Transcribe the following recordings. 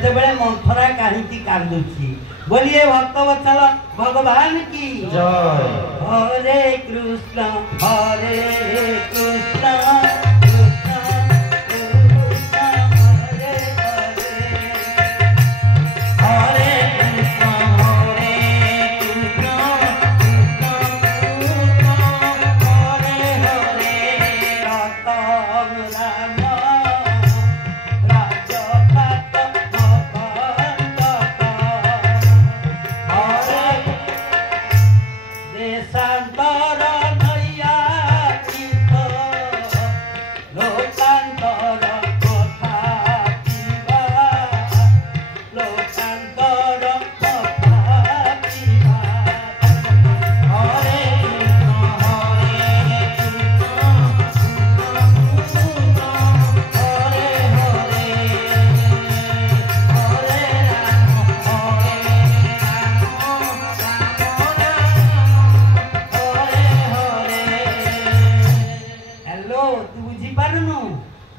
सेतेबेले मंथरा काहींकी कांदुची। बोलिए भक्तवत्सल भगवान की जय। हरे कृष्ण हरे कृष्ण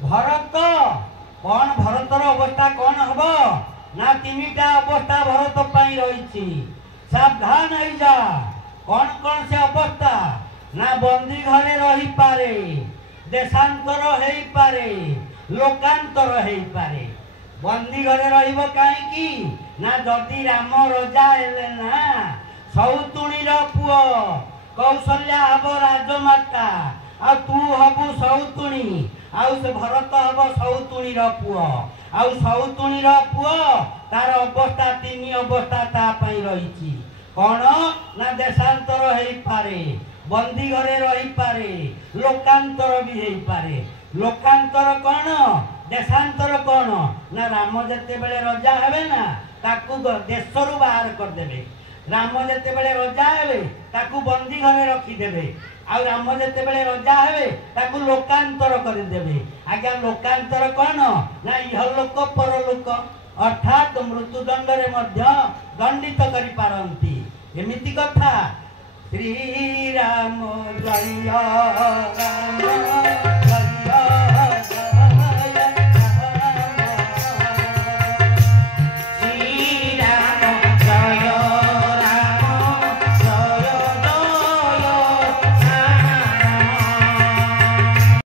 भरत कौन भरतर अवस्था कौन हम ना तीनटा अवस्था भरत पाई रही। सावधान हो जा। कौन कौन से अवस्था ना बंदी घरे रही पारे, देशांतर हो पारे, लोकांतर हो पारे। बंदी घरे रहिबो काईकी ना जदि राम रजा हेले ना सौतुणी पुओ कौशल्या हब राजमाता आ तू हबु सौतुणी आउ से भरत हब सौतुणी पुओ आउ सौतुणी पुओ तार अवस्था तीन अवस्था ता पई रही। कौन ना देशांतर हो पारे, बंदी घरे रही पारे, लोकांतर भी हो पारे। लोकांतर कौन देशांतर कौन ना राम जते बेले रजा हेबे ना ताकू देशरू बाहर कर देबे। राम जते बेले रजा हेबे ताकू बंदी घरे रखी देबे। आ राम जते बेले रजा हेबे ताकू लोकांतर कर देबे। आज्ञा लोकांतर कौन ना इहलोक परलोक अर्थात मृत्युदंड रे मध्य दंडित करि पारंती। एमिति कथा। श्री राम जय राम।